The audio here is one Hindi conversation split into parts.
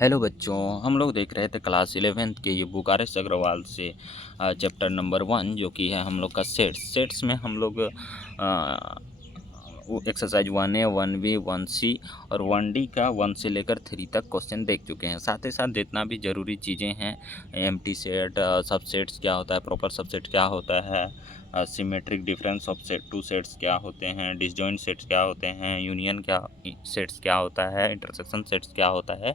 हेलो बच्चों, हम लोग देख रहे थे क्लास 11th के ये बुक आर एस अग्रवाल से चैप्टर नंबर 1 जो कि है हम लोग का सेट्स में हम लोग वो एक्सरसाइज 1A 1B 1C और 1D का 1 से लेकर 3 तक क्वेश्चन देख चुके हैं। साथ ही साथ जितना भी ज़रूरी चीज़ें हैं, एम्प्टी सेट, सबसेट्स क्या होता है, प्रॉपर सबसेट क्या होता है, symmetric difference of set two sets क्या होते हैं, डिसजॉइंट सेट्स क्या होते हैं, यूनियन क्या सेट्स क्या होता है, इंटरसेक्शन सेट्स क्या होता है,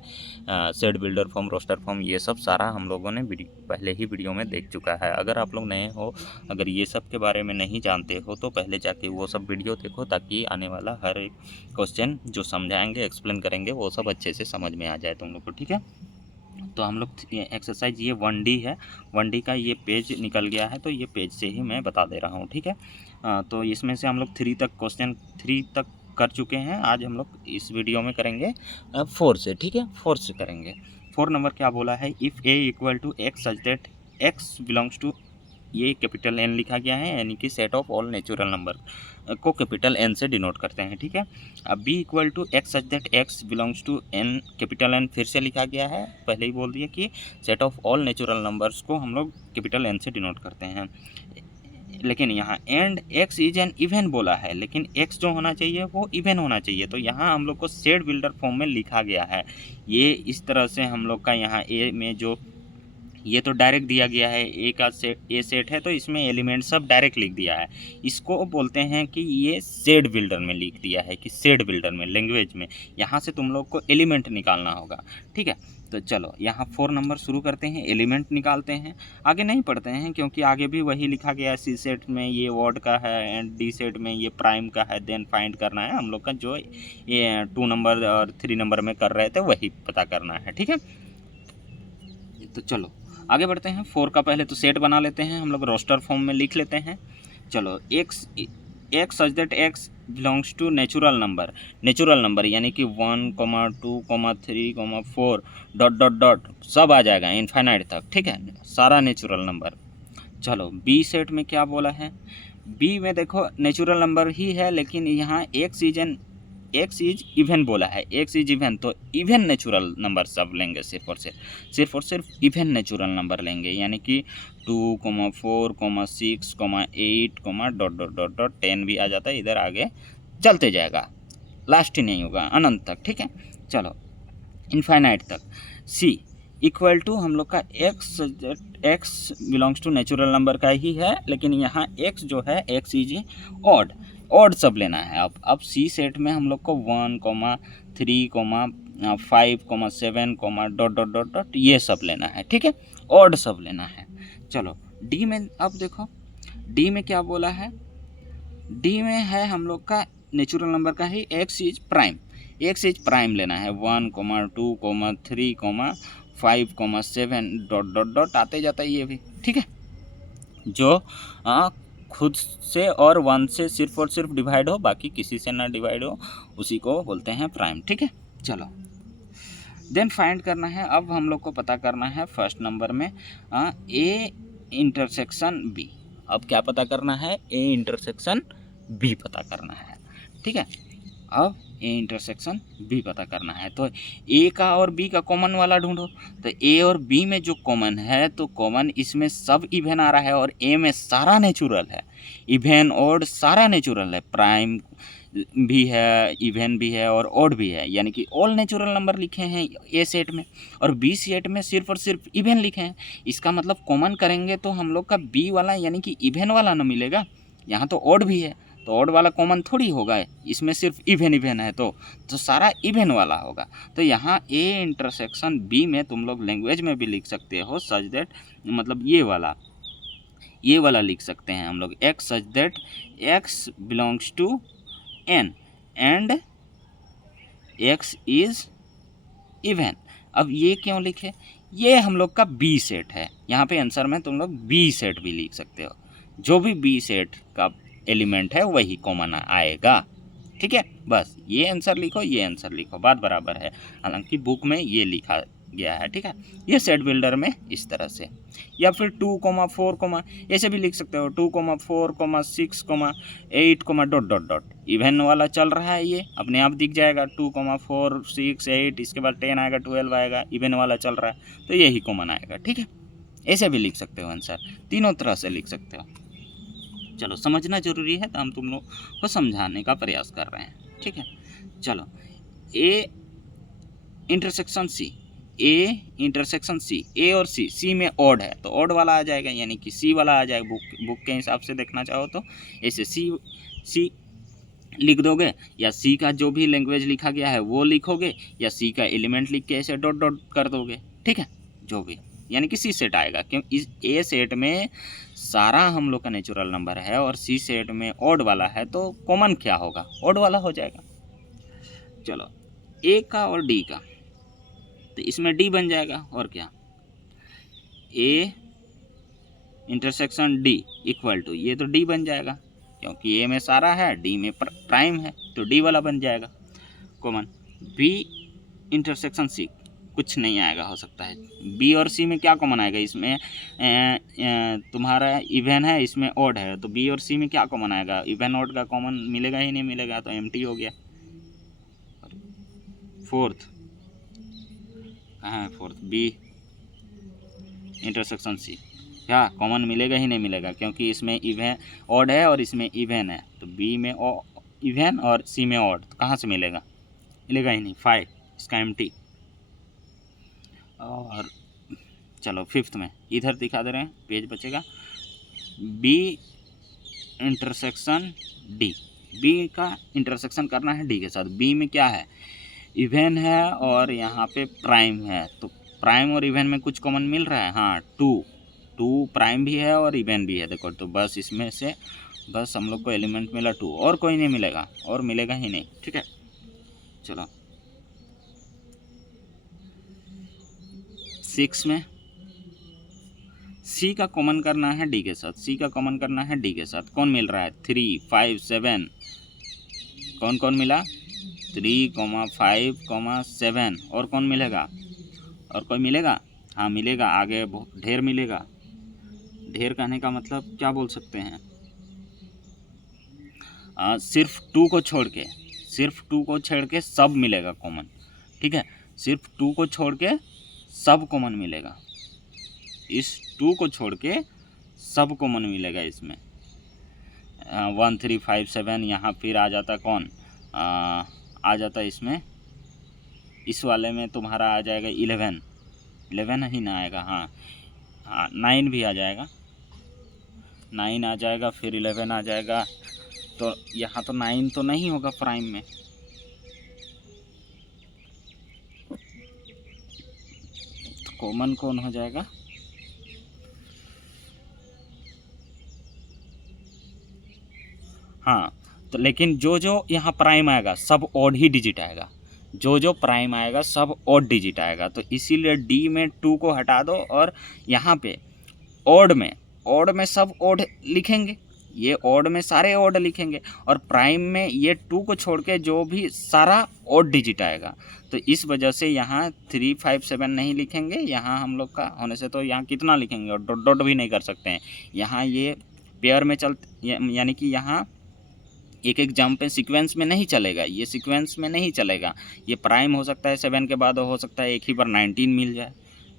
set builder form, roster form, ये सब सारा हम लोगों ने पहले ही वीडियो में देख चुका है। अगर आप लोग नए हो, अगर ये सब के बारे में नहीं जानते हो तो पहले जाके वो सब वीडियो देखो, ताकि आने वाला हर एक क्वेश्चन जो समझाएंगे, एक्सप्लेन करेंगे, वो सब अच्छे से समझ में आ जाए तुम लोग को। ठीक है, तो हम लोग एक्सरसाइज ये 1D है, 1D का ये पेज निकल गया है, तो ये पेज से ही मैं बता दे रहा हूँ। ठीक है, तो इसमें से हम लोग 3 तक क्वेश्चन 3 तक कर चुके हैं। आज हम लोग इस वीडियो में करेंगे 4 से। ठीक है, 4 से करेंगे। 4 नंबर क्या बोला है, if A equal to x such that x belongs to, ये कैपिटल एन लिखा गया है, यानी कि set of all natural number को कैपिटल एन से डिनोट करते हैं। ठीक है, अब B equal to x such that x belongs to N, capital N फिर से लिखा गया है, पहले ही बोल दिया कि set of all natural numbers को हम लोग कैपिटल एन से डिनोट करते हैं। लेकिन यहाँ and x is an even बोला है, लेकिन एक्स जो होना चाहिए वो इवन होना चाहिए, तो यहाँ हम लोग को सेट बिल्डर फॉर्म में लिखा गया है। ये इस तरह से हम लोग का यहाँ ए में जो ये तो डायरेक्ट दिया गया है, ए का सेट, ए सेट है तो इसमें एलिमेंट सब डायरेक्ट लिख दिया है। इसको बोलते हैं कि ये सेट बिल्डर में लिख दिया है, कि सेट बिल्डर में लैंग्वेज में यहाँ से तुम लोग को एलिमेंट निकालना होगा। ठीक है, तो चलो यहाँ 4 नंबर शुरू करते हैं, एलिमेंट निकालते हैं। आगे नहीं पढ़ते हैं क्योंकि आगे भी वही लिखा गया है, सी सेट में ये वर्ड का है एंड डी सेट में ये प्राइम का है। देन फाइंड करना है हम लोग का, जो ये 2 नंबर और 3 नंबर में कर रहे थे वही पता करना है। ठीक है, तो चलो आगे बढ़ते हैं। 4 का पहले तो सेट बना लेते हैं हम लोग, रोस्टर फॉर्म में लिख लेते हैं। चलो x such that x belongs to natural number यानी कि 1, 2, 3, 4 डॉट डॉट डॉट सब आ जाएगा इनफाइनाइट तक। ठीक है, सारा नेचुरल नंबर। चलो बी सेट में क्या बोला है, बी में देखो नेचुरल नंबर ही है, लेकिन यहाँ एक्स इज इवन बोला है, एक्स इज इवन, तो इवन नेचुरल नंबर सब लेंगे, सिर्फ और सिर्फ इवन नेचुरल नंबर लेंगे, यानी कि 2, 4, 6, 8, डॉट डॉट डॉट डॉट 10 भी आ जाता है, इधर आगे चलते जाएगा, लास्ट ही नहीं होगा, अनंत तक। ठीक है, चलो इनफाइनाइट तक। सी इक्वल टू हम लोग का x belongs to natural number का ही है, लेकिन यहाँ एक्स जो है एक्स इज ऑड सब लेना है। अब सी सेट में हम लोग को 1, 3, 5, 7 डॉट डॉट डॉट डॉट ये सब लेना है। ठीक है, ऑड सब लेना है। चलो डी में अब देखो, डी में क्या बोला है, डी में है हम लोग का नेचुरल नंबर का ही एक्स इज प्राइम लेना है। 1, 2, 3, 5, 7 डॉट डॉट डॉट आते जाता है ये भी। ठीक है, जो खुद से और 1 से सिर्फ और सिर्फ डिवाइड हो, बाकी किसी से ना डिवाइड हो, उसी को बोलते हैं प्राइम। ठीक है, चलो देन फाइंड करना है। अब हम लोग को पता करना है फर्स्ट नंबर में ए इंटरसेक्शन बी। अब क्या पता करना है, ए इंटरसेक्शन बी पता करना है। ठीक है, अब ए इंटरसेक्शन बी पता करना है, तो ए का और बी का कॉमन वाला ढूंढो। तो ए और बी में जो कॉमन है, तो कॉमन इसमें सब इवन आ रहा है, और ए में सारा नेचुरल है, इवन ऑड सारा नेचुरल है, प्राइम भी है, इवन भी है और ऑड भी है, यानी कि ऑल नेचुरल नंबर लिखे हैं ए सेट में, और बी सेट में सिर्फ और सिर्फ इवन लिखे हैं। इसका मतलब कॉमन करेंगे तो हम लोग का बी वाला यानी कि इवन वाला ना मिलेगा, यहाँ तो ऑड भी है, तो ऑड वाला कॉमन थोड़ी होगा, इसमें सिर्फ इवन है, तो सारा इवन वाला होगा। तो यहाँ ए इंटरसेक्शन बी में तुम लोग लैंग्वेज में भी लिख सकते हो सच दैट, मतलब ये वाला लिख सकते हैं हम लोग, x such that x belongs to N and x is even. अब ये क्यों लिखे, ये हम लोग का बी सेट है, यहाँ पे आंसर में तुम लोग बी सेट भी लिख सकते हो, जो भी बी सेट का एलिमेंट है वही कॉमन आएगा। ठीक है, बस ये आंसर लिखो, ये आंसर लिखो, बात बराबर है। हालांकि बुक में ये लिखा गया है, ठीक है। ये सेट बिल्डर में इस तरह से, या फिर 2, 4, ऐसे भी लिख सकते हो 2, 4, 6, 8, डॉट डॉट डॉट। इवन वाला चल रहा है, ये अपने आप दिख जाएगा 2, 4, 6, 8, इसके बाद 10 आएगा, 12 आएगा, इवन वाला चल रहा है तो यही कॉमन आएगा, ठीक है। ऐसे भी लिख सकते हो आंसर, तीनों तरह से लिख सकते हो। चलो, समझना जरूरी है तो हम तुम लोग को समझाने का प्रयास कर रहे हैं, ठीक है। चलो, A intersection C, A intersection C, ए और सी में ऑड है तो ऑड वाला आ जाएगा, यानी कि सी वाला आ जाएगा। बुक के हिसाब से देखना चाहो तो ऐसे सी लिख दोगे, या सी का जो भी लैंग्वेज लिखा गया है वो लिखोगे, या सी का एलिमेंट लिख के ऐसे डॉट डॉट कर दोगे, ठीक है, जो भी, यानी कि सी सेट आएगा। क्यों, इस ए सेट में सारा हम लोग का नेचुरल नंबर है और सी सेट में ऑड वाला है तो कॉमन क्या होगा, ऑड वाला हो जाएगा। चलो, ए का और डी का, तो इसमें डी बन जाएगा, और क्या, A intersection D equal to, ये तो डी बन जाएगा क्योंकि ए में सारा है, डी में प्राइम है तो डी वाला बन जाएगा कॉमन। बी इंटरसेक्शन सी, कुछ नहीं आएगा, हो सकता है। बी और सी में क्या कॉमन आएगा, इसमें तुम्हारा इवन है, इसमें ऑड है, तो बी और सी में क्या कॉमन आएगा, इवन ऑड का कॉमन मिलेगा ही नहीं मिलेगा, तो एम्प्टी हो गया। फोर्थ कहाँ है, फोर्थ बी इंटरसेक्शन सी, क्या कॉमन मिलेगा ही नहीं मिलेगा क्योंकि इसमें इवन ऑड है और इसमें इवन है, तो बी में इवन और सी में ऑड, तो कहाँ से मिलेगा, मिलेगा ही नहीं। 5 इसका एम्प्टी। और चलो, फिफ्थ में इधर दिखा दे रहे हैं, पेज बचेगा, बी इंटरसेक्शन डी, बी का इंटरसेक्शन करना है डी के साथ। बी में क्या है, इवन है और यहाँ पे प्राइम है, तो प्राइम और इवन में कुछ कॉमन मिल रहा है, हाँ, 2 प्राइम भी है और इवन भी है, देखो, तो बस इसमें से बस हम लोग को एलिमेंट मिला 2, और कोई नहीं मिलेगा, और मिलेगा ही नहीं, ठीक है। चलो, 6 में सी का कॉमन करना है डी के साथ, सी का कॉमन करना है डी के साथ, कौन मिल रहा है, 3, 5, 7, कौन कौन मिला, 3, 5, 7, और कौन मिलेगा, और कोई मिलेगा, हाँ मिलेगा, आगे बहुत ढेर मिलेगा। ढेर कहने का मतलब क्या बोल सकते हैं, सिर्फ 2 को छोड़ के, सिर्फ 2 को छोड़ के सब मिलेगा कॉमन, ठीक है, सिर्फ 2 को छोड़ के सब कॉमन मिलेगा, इस 2 को छोड़ के सब कॉमन मिलेगा इसमें। 1, 3, 5, 7 यहाँ फिर आ जाता कौन, आ जाता इसमें, इस वाले में तुम्हारा आ जाएगा 11 ही ना आएगा, हाँ 9 भी आ जाएगा, 9 आ जाएगा, फिर 11 आ जाएगा, तो यहाँ तो 9 तो नहीं होगा प्राइम में, तो कॉमन कौन हो जाएगा, हाँ, तो लेकिन जो जो यहाँ प्राइम आएगा सब ऑड ही डिजिट आएगा, जो जो प्राइम आएगा सब ऑड डिजिट आएगा, तो इसीलिए डी में 2 को हटा दो और यहाँ पे ऑड में सब ऑड लिखेंगे, ये ऑड में सारे ऑड लिखेंगे, और प्राइम में ये 2 को छोड़ के जो भी सारा ऑड डिजिट आएगा, तो इस वजह से यहाँ 3, 5, 7 नहीं लिखेंगे, यहाँ हम लोग का होने से तो यहाँ कितना लिखेंगे, और डॉट डॉट भी नहीं कर सकते हैं, यहाँ ये पेयर में यानी कि यहाँ एक एक जंप पे सीक्वेंस में नहीं चलेगा, ये सीक्वेंस में नहीं चलेगा, ये प्राइम हो सकता है 7 के बाद, हो सकता है एक ही बार 19 मिल जाए,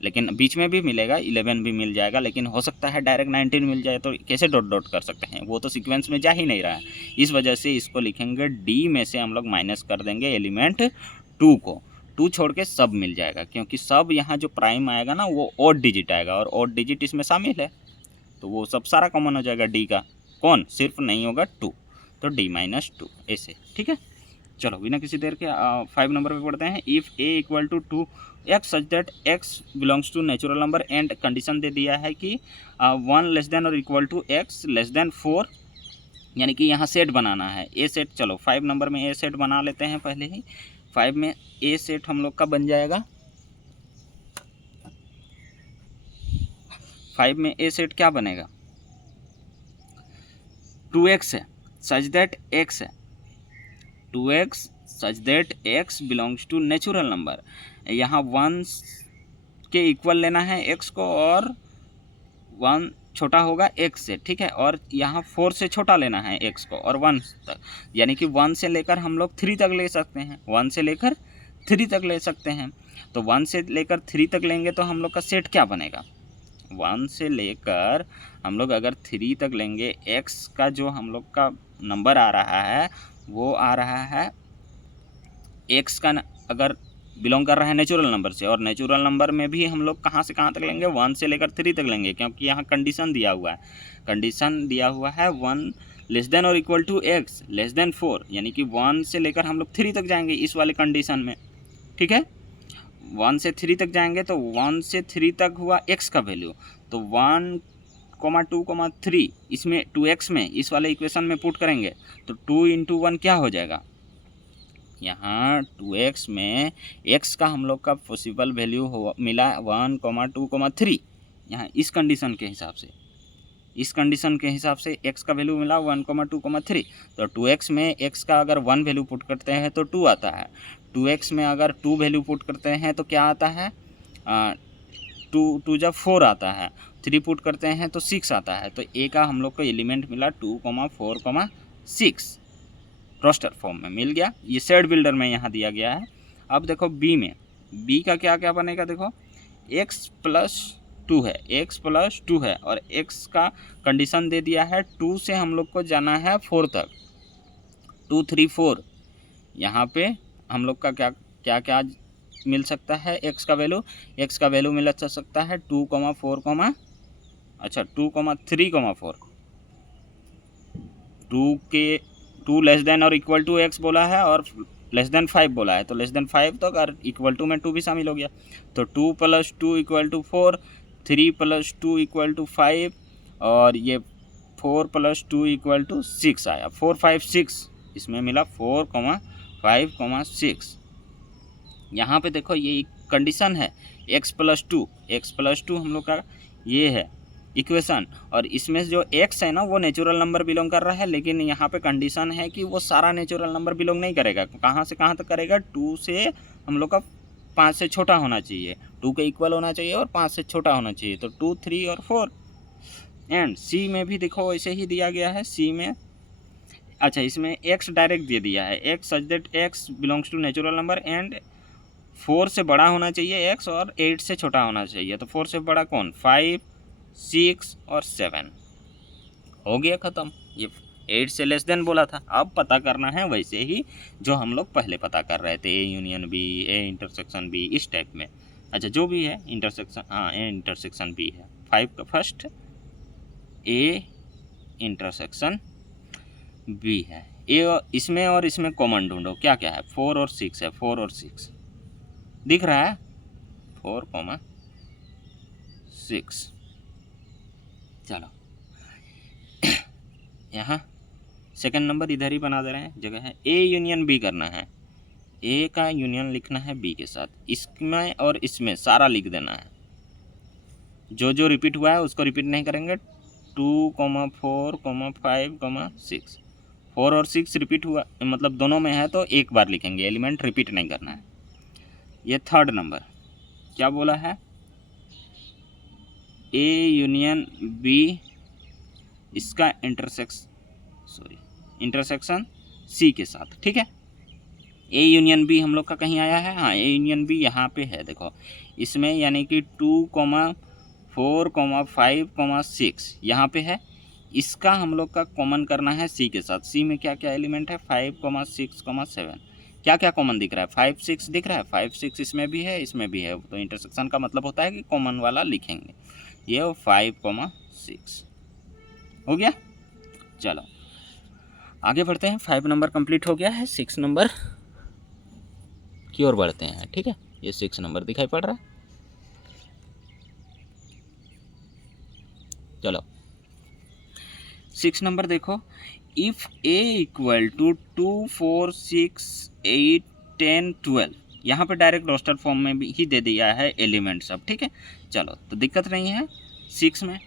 लेकिन बीच में भी मिलेगा 11 भी मिल जाएगा, लेकिन हो सकता है डायरेक्ट 19 मिल जाए, तो कैसे डॉट डॉट कर सकते हैं, वो तो सीक्वेंस में जा ही नहीं रहा है, इस वजह से इसको लिखेंगे डी में से हम लोग माइनस कर देंगे एलिमेंट 2 को, 2 छोड़ के सब मिल जाएगा, क्योंकि सब यहाँ जो प्राइम आएगा ना वो ऑड डिजिट आएगा, और ऑड डिजिट इसमें शामिल है, तो वो सब सारा कॉमन हो जाएगा डी का, कौन सिर्फ नहीं होगा 2, तो D-2 ऐसे, ठीक है। चलो, बिना किसी देर के 5 नंबर पे पढ़ते हैं। If a equal to 2x such that x belongs to natural number and condition दे दिया है कि 1 लेस देन और equal to x less than 4, यानी कि यहाँ सेट बनाना है, ए सेट। चलो 5 नंबर में ए सेट बना लेते हैं पहले ही। 5 में ए सेट हम लोग का बन जाएगा, 5 में ए सेट क्या बनेगा, 2x है सच दैट x है, 2x such that x belongs to natural number, यहाँ 1 के इक्वल लेना है x को, और 1 छोटा होगा x से, ठीक है। और यहाँ 4 से छोटा लेना है x को और 1 तक, यानी कि 1 से लेकर हम लोग 3 तक ले सकते हैं, 1 से लेकर 3 तक ले सकते हैं। तो 1 से लेकर 3 तक लेंगे तो हम लोग का सेट क्या बनेगा, 1 से लेकर हम लोग अगर 3 तक लेंगे, x का जो हम लोग का नंबर आ रहा है वो आ रहा है, x का अगर बिलोंग कर रहा है नेचुरल नंबर से, और नेचुरल नंबर में भी हम लोग कहाँ से कहाँ तक लेंगे, 1 से लेकर 3 तक लेंगे, क्योंकि यहाँ कंडीशन दिया हुआ है, कंडीशन दिया हुआ है 1 लेस देन और equal to x less than 4, यानी कि 1 से लेकर हम लोग 3 तक जाएंगे इस वाले कंडीशन में, ठीक है। 1 से 3 तक जाएंगे तो 1 से 3 तक हुआ x का वैल्यू, तो 1, 2, 3 इसमें 2x में इस वाले इक्वेशन में पुट करेंगे तो 2 इंटू 1 क्या हो जाएगा, यहाँ 2x में x का हम लोग का पॉसिबल वैल्यू हो मिला 1, 2, 3, यहाँ इस कंडीशन के हिसाब से, इस कंडीशन के हिसाब से x का वैल्यू मिला 1, 2, 3, तो 2x में x का अगर 1 वैल्यू पुट करते हैं तो 2 आता है, 2x में अगर 2 वैल्यू पुट करते हैं तो क्या आता है, 2 जब 4 आता है, 3 पुट करते हैं तो 6 आता है। तो a का हम लोग को एलिमेंट मिला 2, 4, 6 रोस्टर फॉर्म में मिल गया, ये सेट बिल्डर में यहाँ दिया गया है। अब देखो b में, b का क्या क्या बनेगा, देखो x प्लस 2 है, x प्लस 2 है, और x का कंडीशन दे दिया है 2 से हम लोग को जाना है 4 तक, 2, 3, 4, यहाँ पे हम लोग का क्या क्या क्या मिल सकता है, x का वैल्यू, x का वैल्यू मिल सकता है 2, 4, 2, 3, 4, 2 लेस देन और इक्वल टू x बोला है और लेस देन 5 बोला है, तो लेस देन 5 तक और इक्वल टू में 2 भी शामिल हो गया, तो 2 + 2 = 4, 3 + 2 = 5, और ये 4 + 2 = 6 आया, 4, 5, 6 इसमें मिला 4, 5, 6। यहाँ पे देखो ये कंडीशन है x + 2 हम लोग का ये है इक्वेशन, और इसमें जो x है ना वो नेचुरल नंबर बिलोंग कर रहा है, लेकिन यहाँ पे कंडीशन है कि वो सारा नेचुरल नंबर बिलोंग नहीं करेगा, कहाँ से कहाँ तक करेगा, 2 से हम लोग का 5 से छोटा होना चाहिए, 2 के इक्वल होना चाहिए और 5 से छोटा होना चाहिए, तो 2, 3 और 4। एंड सी में भी देखो ऐसे ही दिया गया है, सी में अच्छा इसमें x डायरेक्ट दे दिया है, x such that x belongs to natural number and 4 से बड़ा होना चाहिए x और 8 से छोटा होना चाहिए, तो 4 से बड़ा कौन, 5, 6 और 7, हो गया ख़त्म। ये 8 से लेस देन बोला था, अब पता करना है वैसे ही जो हम लोग पहले पता कर रहे थे, a union b, a intersection b, इस टाइप में। अच्छा जो भी है इंटरसेक्शन, हाँ a इंटरसेक्शन b है, 5 का फर्स्ट a इंटरसेक्शन b है, a इसमें और इसमें कॉमन ढूंढो, क्या क्या है, 4 और 6 है, 4 और 6 दिख रहा है, 4, 6। चलो यहाँ सेकंड नंबर इधर ही बना दे रहे हैं, जगह है a यूनियन b करना है, a का यूनियन लिखना है b के साथ, इसमें और इसमें सारा लिख देना है, जो जो रिपीट हुआ है उसको रिपीट नहीं करेंगे, 2, 4, 5, 6, 4 और 6 रिपीट हुआ मतलब दोनों में है तो एक बार लिखेंगे, एलिमेंट रिपीट नहीं करना है। ये थर्ड नंबर क्या बोला है, a यूनियन b, इसका इंटरसेक्शन c के साथ, ठीक है। a यूनियन b हम लोग का कहीं आया है, हाँ a यूनियन b यहाँ पे है, देखो इसमें यानी कि 2, 4, 5, 6 यहाँ पे है, इसका हम लोग का कॉमन करना है c के साथ। c में क्या क्या एलिमेंट है, 5, 6, 7, क्या क्या कॉमन दिख रहा है, 5, 6 दिख रहा है, 5, 6 इसमें भी है, इसमें भी है, तो इंटरसेक्शन का मतलब होता है कि कॉमन वाला लिखेंगे, ये 5, 6 हो गया। चलो आगे बढ़ते हैं, 5 नंबर कंप्लीट हो गया है, 6 नंबर की ओर बढ़ते हैं, ठीक है। ये 6 नंबर दिखाई पड़ रहा है, चलो 6 नंबर देखो, इफ़ a = 2, 4, 6, 8, 10, 12, यहाँ पे डायरेक्ट रोस्टर फॉर्म में भी ही दे दिया है एलिमेंट सब, ठीक है। चलो तो दिक्कत नहीं है 6 में,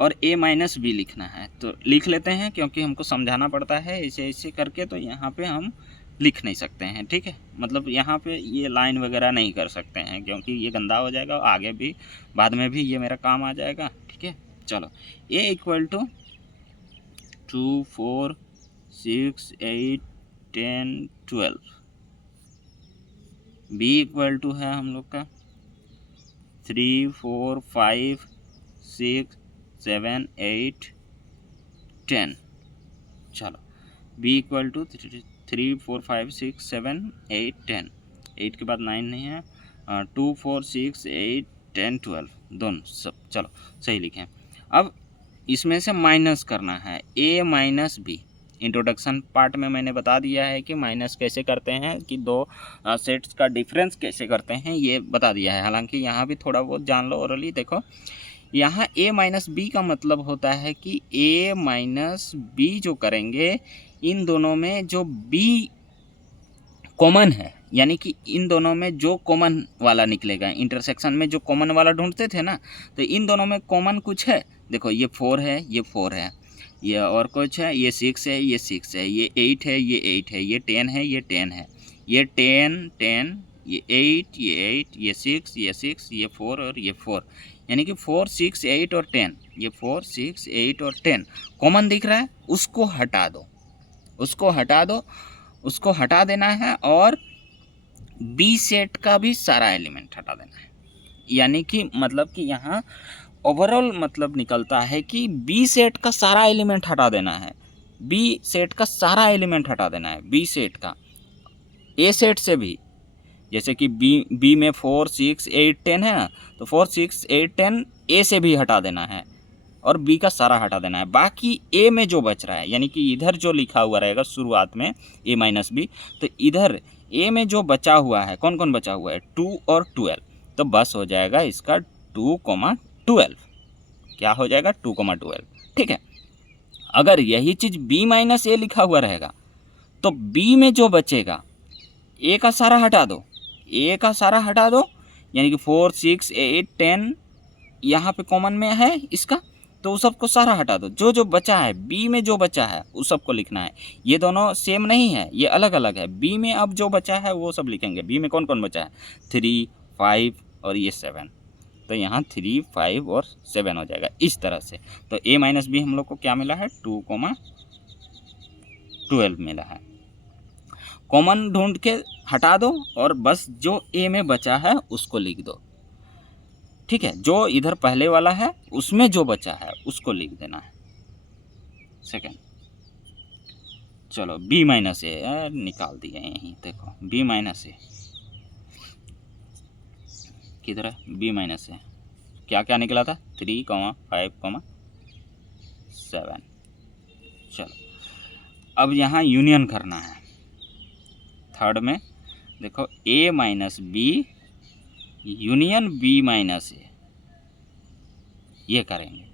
और a - b लिखना है तो लिख लेते हैं, क्योंकि हमको समझाना पड़ता है ऐसे ऐसे करके, तो यहाँ पे हम लिख नहीं सकते हैं, ठीक है। मतलब यहाँ पे ये लाइन वगैरह नहीं कर सकते हैं क्योंकि ये गंदा हो जाएगा, आगे भी बाद में भी ये मेरा काम आ जाएगा, ठीक है। चलो A equal to 2 4 6 8 10 12, B equal to है हम लोग का 3 4 5 6 7 8 10। चलो बी इक्वल टू 3 4 5 6 7 8 10, 8 के बाद 9 नहीं है, 2 4 6 8 10 12 दोनों सब चलो सही लिखें। अब इसमें से माइनस करना है ए माइनस बी। इंट्रोडक्शन पार्ट में मैंने बता दिया है कि माइनस कैसे करते हैं, कि दो सेट्स का डिफरेंस कैसे करते हैं ये बता दिया है। हालांकि यहाँ भी थोड़ा बहुत जान लो ओरली। देखो यहाँ a माइनस बी का मतलब होता है कि a माइनस बी जो करेंगे, इन दोनों में जो b कॉमन है, यानी कि इन दोनों में जो कॉमन वाला निकलेगा, इंटरसेक्शन में जो कॉमन वाला ढूंढते थे ना, तो इन दोनों में कॉमन कुछ है। देखो ये 4 है, ये 4 है, ये और कुछ है, ये 6 है, ये 6 है, ये 8 है, ये 8 है, ये 10 है, ये 10 है, ये 10 10, ये 8 ये 8, ये 6 ये 6, ये 4 और ये 4, यानी कि 4 6 8 और 10, ये 4 6 8 और 10 कॉमन दिख रहा है। उसको हटा दो, उसको हटा दो, उसको हटा देना है और बी सेट का भी सारा एलिमेंट हटा देना है। यानी कि मतलब कि यहाँ ओवरऑल मतलब निकलता है कि बी सेट का सारा एलिमेंट हटा देना है, बी सेट का सारा एलिमेंट हटा देना है, बी सेट का। ए सेट से भी, जैसे कि बी में 4 6 8 10 है ना, तो 4 6 8 10 ए से भी हटा देना है और बी का सारा हटा देना है। बाकी ए में जो बच रहा है, यानी कि इधर जो लिखा हुआ रहेगा शुरुआत में ए माइनस बी, तो इधर ए में जो बचा हुआ है, कौन कौन बचा हुआ है, 2 और 12, तो बस हो जाएगा इसका 2,12। क्या हो जाएगा 2,12, ठीक है। अगर यही चीज़ बी माइनस ए लिखा हुआ रहेगा तो बी में जो बचेगा ए का सारा हटा दो, ए का सारा हटा दो, यानी कि 4 6 8 10 यहाँ पे कॉमन में है इसका, तो उस सबको सारा हटा दो। जो जो बचा है बी में जो बचा है उस सबको लिखना है। ये दोनों सेम नहीं है, ये अलग अलग है। बी में अब जो बचा है वो सब लिखेंगे। बी में कौन कौन बचा है, 3 5 और ये 7, तो यहाँ 3 5 और 7 हो जाएगा इस तरह से। तो a माइनस बी हम लोग को क्या मिला है, 2,12 मिला है। कॉमन ढूंढ के हटा दो और बस जो a में बचा है उसको लिख दो, ठीक है। जो इधर पहले वाला है उसमें जो बचा है उसको लिख देना है सेकंड। चलो b माइनस ए निकाल दिया यहीं, देखो b माइनस ए किधर है, b माइनस ए क्या क्या निकला था, 3 5 7। चलो अब यहाँ यूनियन करना है थर्ड में। देखो a minus B union b minus A, ये करेंगे।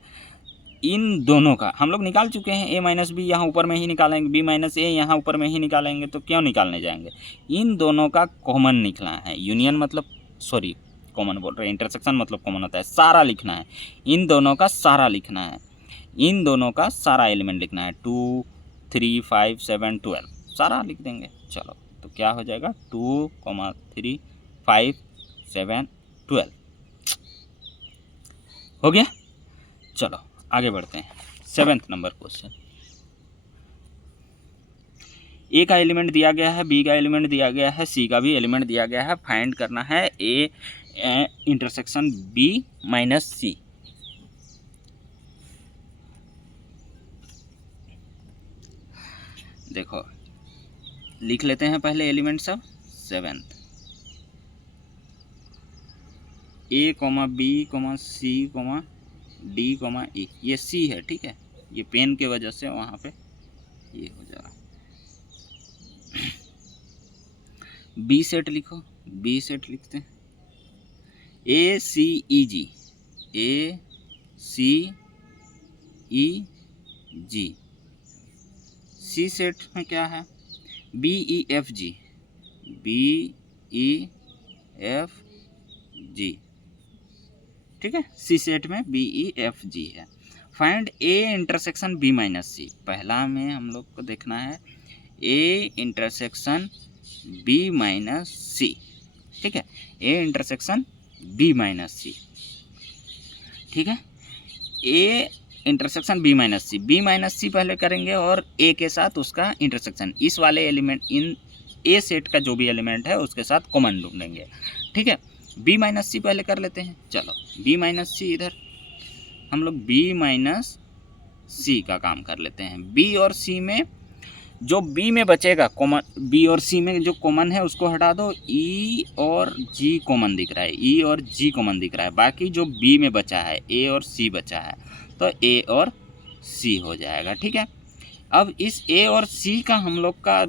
इन दोनों का हम लोग निकाल चुके हैं, a माइनस बी यहाँ ऊपर में ही निकालेंगे, b माइनस ए यहाँ ऊपर में ही निकालेंगे, तो क्यों निकालने जाएंगे। इन दोनों का कॉमन निकला है। यूनियन मतलब सॉरी कॉमन बोल रहे हैं, इंटरसेक्शन मतलब कॉमन होता है। सारा लिखना है, इन दोनों का सारा लिखना है, इन दोनों का सारा एलिमेंट लिखना है। 2 3 5 7 12 सारा लिख देंगे। चलो तो क्या हो जाएगा, 2 3 5 7 12 हो गया। चलो आगे बढ़ते हैं। 7th number question. ए का एलिमेंट दिया गया है, बी का एलिमेंट दिया गया है, सी का भी एलिमेंट दिया गया है। फाइंड करना है ए इंटरसेक्शन बी माइनस सी। देखो लिख लेते हैं पहले एलिमेंट सब। 7th A B C D E, ये सी है, ठीक है। ये पेन के वजह से वहाँ पे ये हो जा रहा। बी सेट लिखो, बी सेट लिखते हैं ए सी ई जी, ए सी ई जी। सी सेट में क्या है, B E F G, B E F G, ठीक है। सी सेट में बी ई एफ जी है। Find A intersection B minus C. पहला में हम लोग को देखना है A intersection B minus C, ठीक है, A intersection B minus C, ठीक है, A intersection B minus C, B minus C पहले करेंगे और ए के साथ उसका इंटरसेक्शन, इस वाले एलिमेंट इन ए सेट का जो भी एलिमेंट है उसके साथ कॉमन ढूंढेंगे, ठीक है। बी माइनस सी पहले कर लेते हैं, चलो बी माइनस सी, इधर हम लोग बी माइनस सी का काम कर लेते हैं। बी और सी में जो बी में बचेगा कॉमन, बी और सी में जो कॉमन है उसको हटा दो, ई और जी कॉमन दिख रहा है, ई और जी कॉमन दिख रहा है, बाकी जो बी में बचा है ए और सी बचा है, तो ए और सी हो जाएगा, ठीक है। अब इस ए और सी का हम लोग का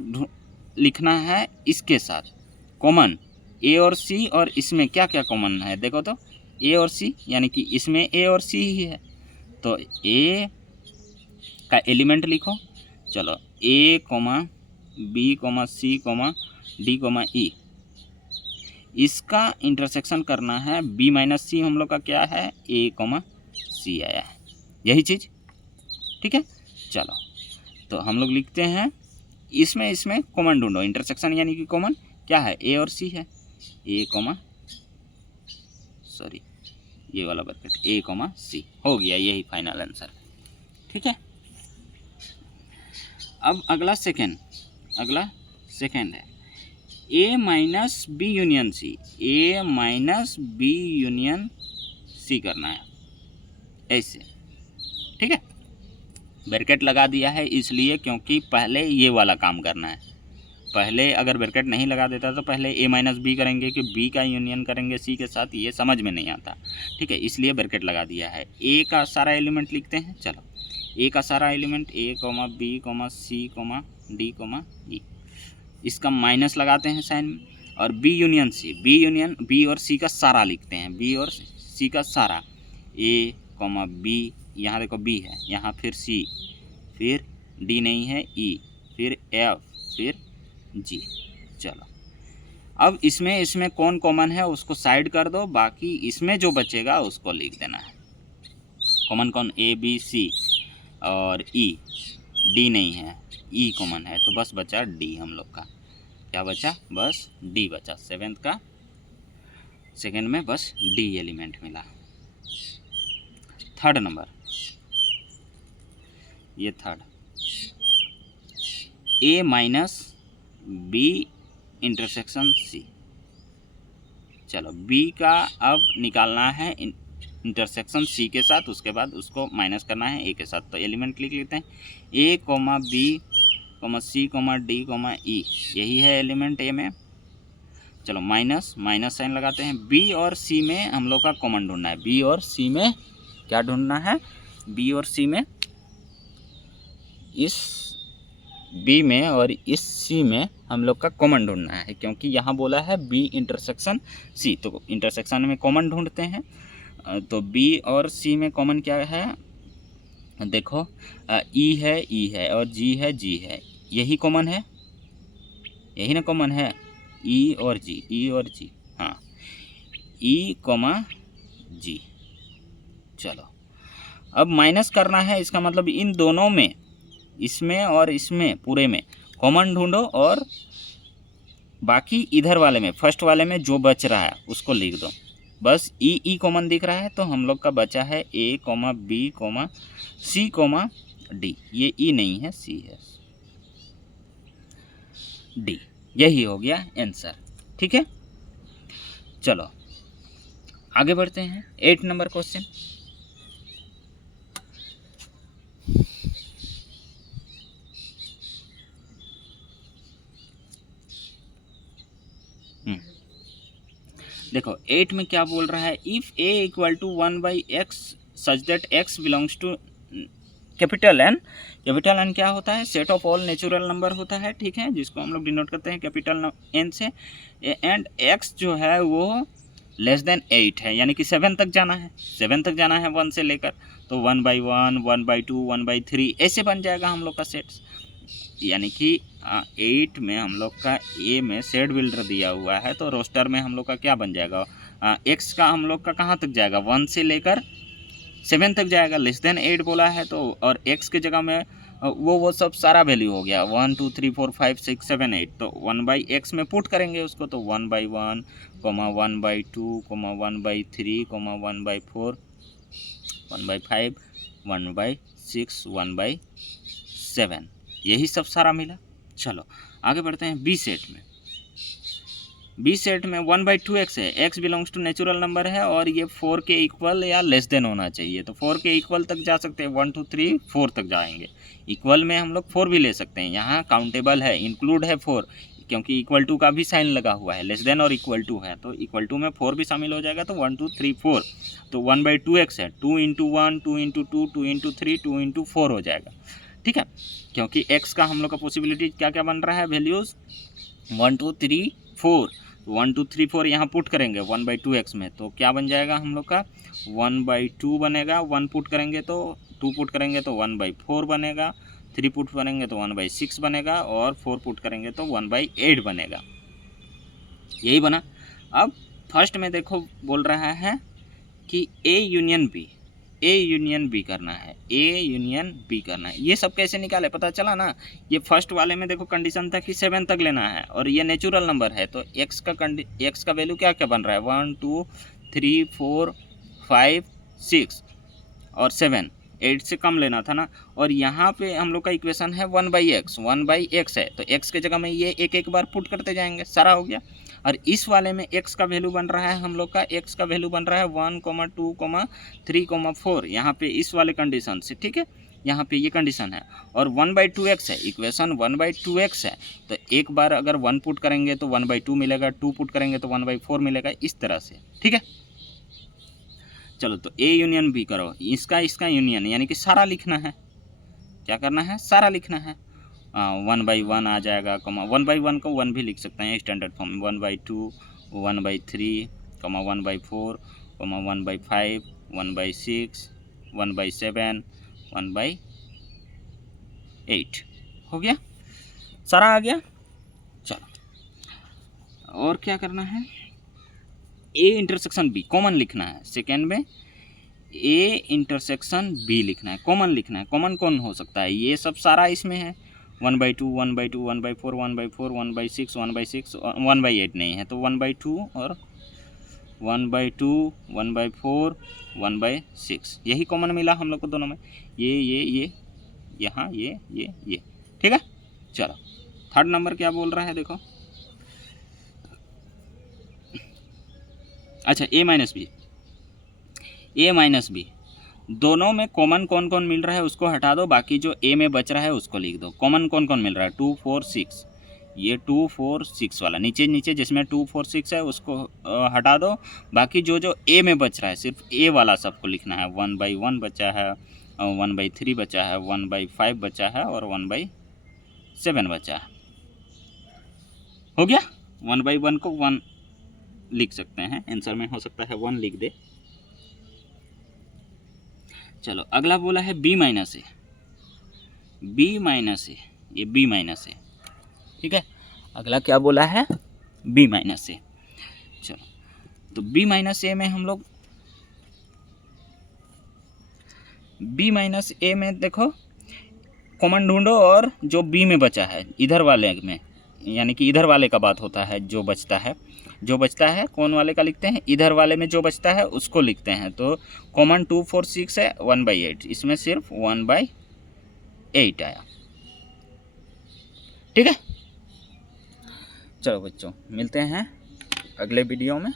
लिखना है इसके साथ कॉमन, ए और सी, और इसमें क्या क्या कॉमन है देखो तो, ए और सी, यानी कि इसमें ए और सी ही है, तो ए का एलिमेंट लिखो, चलो A comma B comma C comma D comma E, इसका इंटरसेक्शन करना है, बी माइनस सी हम लोग का क्या है, ए कोमा सी आया है, यही चीज़, ठीक है। चलो तो हम लोग लिखते हैं इसमें कॉमन ढूंढो, इंटरसेक्शन यानी कि कॉमन क्या है, ए और सी है, ए कोमा सॉरी ये वाला ब्रैकेट ए कोमा सी हो गया, यही फाइनल आंसर, ठीक है। अब अगला सेकेंड है ए माइनस बी यूनियन सी, ए माइनस बी यूनियन सी करना है ऐसे, ठीक है। ब्रैकेट लगा दिया है इसलिए क्योंकि पहले ये वाला काम करना है, पहले अगर ब्रैकेट नहीं लगा देता तो पहले ए माइनस बी करेंगे कि बी का यूनियन करेंगे सी के साथ, ये समझ में नहीं आता, ठीक है, इसलिए ब्रैकेट लगा दिया है। ए का सारा एलिमेंट लिखते हैं, चलो ए का सारा element A comma B comma C comma D comma E, इसका माइनस लगाते हैं साइन में, और बी यूनियन सी, बी और सी का सारा लिखते हैं, बी और सी का सारा, ए कोमा बी, यहाँ देखो बी है, यहाँ फिर सी, फिर डी नहीं है ई, फिर एफ, फिर जी। चलो अब इसमें कौन कॉमन है उसको साइड कर दो, बाकी इसमें जो बचेगा उसको लिख देना है। कॉमन कौन, ए बी सी और ई, डी नहीं है, ई कॉमन है, तो बस बचा डी, हम लोग का क्या बचा, बस डी बचा, सेकेंड में बस डी एलिमेंट मिला। थर्ड नंबर, ये थर्ड, ए माइनस बी इंटरसेक्शन सी, चलो बी का अब निकालना है इंटरसेक्शन सी के साथ, उसके बाद उसको माइनस करना है ए के साथ, तो एलिमेंट लिख लेते हैं, A comma B comma C comma D comma E, यही है एलिमेंट ए में। चलो माइनस साइन लगाते हैं, बी और सी में हम लोग का कॉमन ढूंढना है, बी और सी में क्या ढूंढना है, बी और सी में, इस बी में और इस सी में हम लोग का कॉमन ढूंढना है, क्योंकि यहाँ बोला है बी इंटरसेक्शन सी, तो इंटरसेक्शन में कॉमन ढूंढते हैं। तो बी और सी में कॉमन क्या है, देखो ई है और जी है, यही कॉमन है, यही ना कॉमन है, ई और जी, हाँ ई कोमा जी। चलो अब माइनस करना है, इसका मतलब इन दोनों में, इसमें और इसमें पूरे में कॉमन ढूंढो, और बाकी इधर वाले में, फर्स्ट वाले में जो बच रहा है उसको लिख दो, बस ई कॉमन दिख रहा है, तो हम लोग का बचा है A comma B comma C comma D, ये ई नहीं है सी है, डी, यही हो गया आंसर, ठीक है। चलो आगे बढ़ते हैं, 8 नंबर क्वेश्चन। देखो 8 में क्या बोल रहा है, if A equal to 1/x such that x belongs to capital N क्या होता है, set of all natural number होता है, ठीक है, जिसको हम लोग डिनोट करते हैं कैपिटल एन से, एंड x जो है वो लेस देन 8 है, यानी कि 7 तक जाना है, 1 से लेकर, तो 1/1, 1/2, 1/3 ऐसे बन जाएगा हम लोग का सेट, यानी कि 8 में हम लोग का ए में सेट बिल्डर दिया हुआ है, तो रोस्टर में हम लोग का क्या बन जाएगा, एक्स का हम लोग का कहाँ तक जाएगा, 1 से लेकर 7 तक जाएगा, लेस देन 8 बोला है तो, और एक्स के जगह में वो सब सारा वैल्यू हो गया 1 2 3 4 5 6 7 8, तो 1/x में पुट करेंगे उसको, तो 1/1, 1/2, 1/3, 1/4, 1/5, 1/6, 1/7, यही सब सारा मिला। चलो आगे बढ़ते हैं बी सेट में। बी सेट में 1/2x है, x belongs to natural number है और ये 4 के इक्वल या लेस देन होना चाहिए, तो 4 के इक्वल तक जा सकते हैं, 1 2 3 4 तक जाएंगे। इक्वल में हम लोग 4 भी ले सकते हैं, यहाँ काउंटेबल है, इंक्लूड है 4, क्योंकि इक्वल टू का भी साइन लगा हुआ है, लेस देन और इक्वल टू है, तो इक्वल टू में 4 भी शामिल हो जाएगा, तो 1 2 3 4, तो 1/2x है, 2 × 1, 2 × 2, 2 × 3, 2 × 4 हो जाएगा। ठीक है, क्योंकि x का हम लोग का पॉसिबिलिटी क्या क्या बन रहा है, वैल्यूज़ 1 2 3 4, 1 2 3 4 यहाँ पुट करेंगे 1/2x में, तो क्या बन जाएगा हम लोग का 1/2 बनेगा, 1 पुट करेंगे तो 2 पुट करेंगे तो 1/4 बनेगा, 3 पुट करेंगे तो 1/6 बनेगा और 4 पुट करेंगे तो 1/8 बनेगा। यही बना। अब फर्स्ट में देखो बोल रहा है कि ए यूनियन बी करना है, ए यूनियन बी करना है। ये सब कैसे निकाले पता चला ना, ये फर्स्ट वाले में देखो कंडीशन था कि 7 तक लेना है और ये नेचुरल नंबर है, तो x का वैल्यू क्या क्या बन रहा है, 1 2 3 4 5 6 और 7, 8 से कम लेना था ना। और यहाँ पे हम लोग का इक्वेशन है 1/x है, तो x के जगह में ये एक एक बार पुट करते जाएंगे, सारा हो गया। और इस वाले में x का वैल्यू बन रहा है हम लोग का, x का वैल्यू बन रहा है 1, 2, 3, 4, यहाँ पे इस वाले कंडीशन से, ठीक है, यहाँ पे ये कंडीशन है। और 1/2x है, इक्वेशन 1/2x है, तो एक बार अगर 1 पुट करेंगे तो 1/2 मिलेगा, 2 पुट करेंगे तो 1/4 मिलेगा, इस तरह से। ठीक है, चलो तो ए यूनियन बी करो, इसका यूनियन यानी कि सारा लिखना है। क्या करना है, सारा लिखना है। 1/1 आ जाएगा, 1/1 को 1 भी लिख सकते हैं स्टैंडर्ड फॉर्म में, 1/2, 1/3, 1/4, 1/5, 1/6, 1/7, 1/8 हो गया, सारा आ गया। चलो और क्या करना है, ए इंटरसेक्शन बी कॉमन लिखना है। सेकेंड में ए इंटरसेक्शन बी लिखना है, कॉमन लिखना है। कॉमन कौन हो सकता है, ये सब सारा इसमें है, 1/2, 1/2, 1/4, 1/4, 1/6, 1/6, 1/8 नहीं है, तो 1/2 और 1/2, 1/4, 1/6 यही कॉमन मिला हम लोग को दोनों में, ये यहाँ ये। ठीक है, चलो थर्ड नंबर क्या बोल रहा है देखो। अच्छा ए माइनस बी दोनों में कॉमन कौन कौन मिल रहा है उसको हटा दो, बाकी जो ए में बच रहा है उसको लिख दो। कॉमन कौन कौन मिल रहा है, 2 4 6, ये 2 4 6 वाला नीचे जिसमें 2 4 6 है उसको हटा दो, बाकी जो ए में बच रहा है सिर्फ ए वाला सबको लिखना है। 1/1 बचा है, 1/3 बचा है, 1/5 बचा है और 1/7 बचा है। हो गया, 1/1 को 1 लिख सकते हैं, आंसर में हो सकता है 1 लिख दे। चलो अगला बोला है बी माइनस ए, ये बी माइनस ए। ठीक है, अगला क्या बोला है, बी माइनस ए। चलो तो बी माइनस ए में हम लोग, बी माइनस ए में देखो कॉमन ढूंढो और जो बी में बचा है इधर वाले में, यानी कि इधर वाले का बात होता है, जो बचता है कौन वाले का लिखते हैं, इधर वाले में जो बचता है उसको लिखते हैं। तो कॉमन 2 4 6 है, 1/8, इसमें सिर्फ 1/8 आया। ठीक है, चलो बच्चों मिलते हैं अगले वीडियो में।